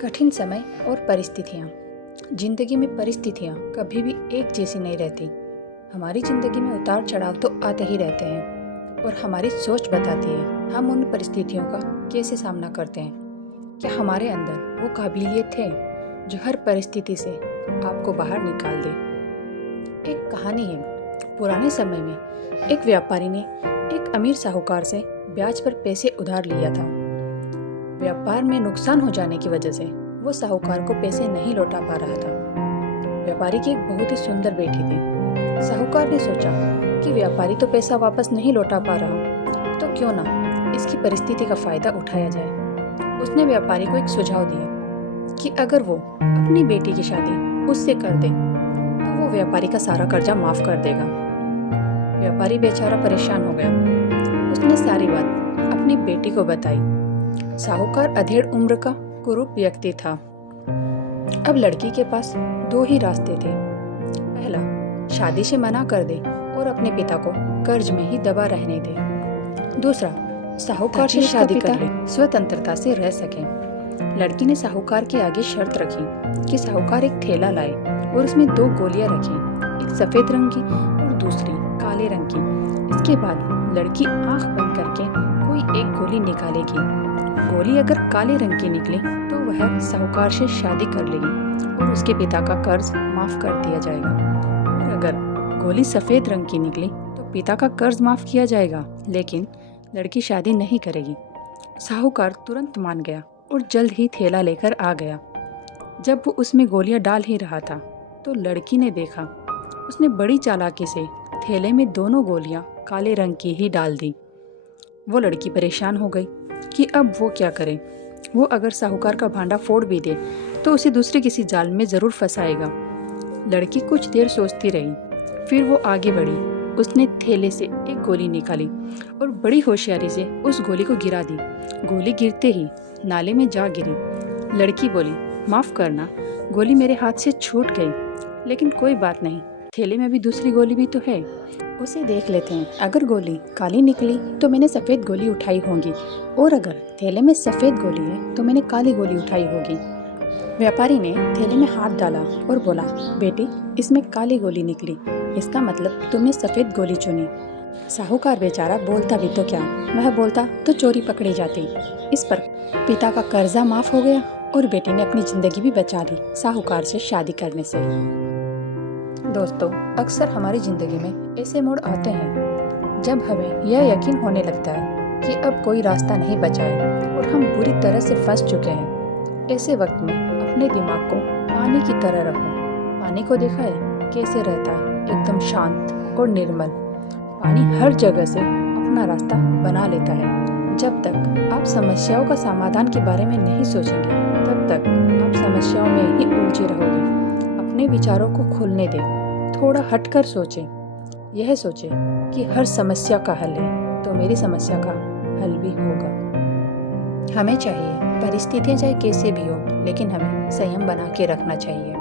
कठिन समय और परिस्थितियाँ। जिंदगी में परिस्थितियाँ कभी भी एक जैसी नहीं रहती। हमारी ज़िंदगी में उतार चढ़ाव तो आते ही रहते हैं और हमारी सोच बताती है हम उन परिस्थितियों का कैसे सामना करते हैं। क्या हमारे अंदर वो काबिलियत है जो हर परिस्थिति से आपको बाहर निकाल दे। एक कहानी है, पुराने समय में एक व्यापारी ने एक अमीर साहूकार से ब्याज पर पैसे उधार लिया था। व्यापार में नुकसान हो जाने की वजह से वो साहूकार को पैसे नहीं लौटा पा रहा था। व्यापारी की एक बहुत ही सुंदर बेटी थी। साहूकार ने सोचा कि व्यापारी तो पैसा वापस नहीं लौटा पा रहा, तो क्यों ना इसकी परिस्थिति का फायदा उठाया जाए। उसने व्यापारी को एक सुझाव दिया कि अगर वो अपनी बेटी की शादी उससे कर दे तो वो व्यापारी का सारा कर्जा माफ कर देगा। व्यापारी बेचारा परेशान हो गया। उसने सारी बात अपनी बेटी को बताई। साहूकार अधेड़ उम्र का कुरूप व्यक्ति था। अब लड़की के पास दो ही रास्ते थे। पहला, शादी से मना कर दे और अपने पिता को कर्ज में ही दबा रहने दे। दूसरा, साहूकार से शादी कर ले, स्वतंत्रता से रह सके। लड़की ने साहूकार के आगे शर्त रखी कि साहूकार एक थैला लाए और उसमें दो गोलियां रखें, एक सफेद रंग की और दूसरी काले रंग की। इसके बाद लड़की आंख बंद करके कोई एक गोली निकालेगी। गोली अगर काले रंग की निकली तो वह साहूकार से शादी कर लेगी और उसके पिता का कर्ज माफ कर दिया जाएगा, और अगर गोली सफ़ेद रंग की निकली तो पिता का कर्ज माफ किया जाएगा, लेकिन लड़की शादी नहीं करेगी। साहूकार तुरंत मान गया और जल्द ही थैला लेकर आ गया। जब वो उसमें गोलियां डाल ही रहा था तो लड़की ने देखा। उसने बड़ी चालाकी से थैले में दोनों गोलियां काले रंग की ही डाल दी। वो लड़की परेशान हो गई कि अब वो क्या करे। वो अगर साहूकार का भांडा फोड़ भी दे तो उसे दूसरे किसी जाल में ज़रूर फंसाएगा। लड़की कुछ देर सोचती रही, फिर वो आगे बढ़ी। उसने थैले से एक गोली निकाली और बड़ी होशियारी से उस गोली को गिरा दी। गोली गिरते ही नाले में जा गिरी। लड़की बोली, माफ़ करना, गोली मेरे हाथ से छूट गई, लेकिन कोई बात नहीं, थैले में भी दूसरी गोली भी तो है, उसे देख लेते हैं। अगर गोली काली निकली तो मैंने सफ़ेद गोली उठाई होगी, और अगर थैले में सफ़ेद गोली है तो मैंने काली गोली उठाई होगी। व्यापारी ने थैले में हाथ डाला और बोला, बेटी, इसमें काली गोली निकली, इसका मतलब तुमने सफ़ेद गोली चुनी। साहूकार बेचारा बोलता भी तो क्या, वह बोलता तो चोरी पकड़ी जाती। इस पर पिता का कर्जा माफ़ हो गया और बेटी ने अपनी ज़िंदगी भी बचा ली साहूकार से शादी करने से। दोस्तों, अक्सर हमारी ज़िंदगी में ऐसे मोड़ आते हैं जब हमें यह यकीन होने लगता है कि अब कोई रास्ता नहीं बचा है और हम बुरी तरह से फंस चुके हैं। ऐसे वक्त में अपने दिमाग को पानी की तरह रखो। पानी को देखा है कैसे रहता है, एकदम शांत और निर्मल। पानी हर जगह से अपना रास्ता बना लेता है। जब तक आप समस्याओं का समाधान के बारे में नहीं सोचेंगे, तब तक आप समस्याओं में ही उलझे रहोगे। अपने विचारों को खुलने दें, थोड़ा हटकर सोचें। यह सोचें कि हर समस्या का हल है तो मेरी समस्या का हल भी होगा। हमें चाहिए, परिस्थितियाँ चाहे कैसे भी हो, लेकिन हमें संयम बना के रखना चाहिए।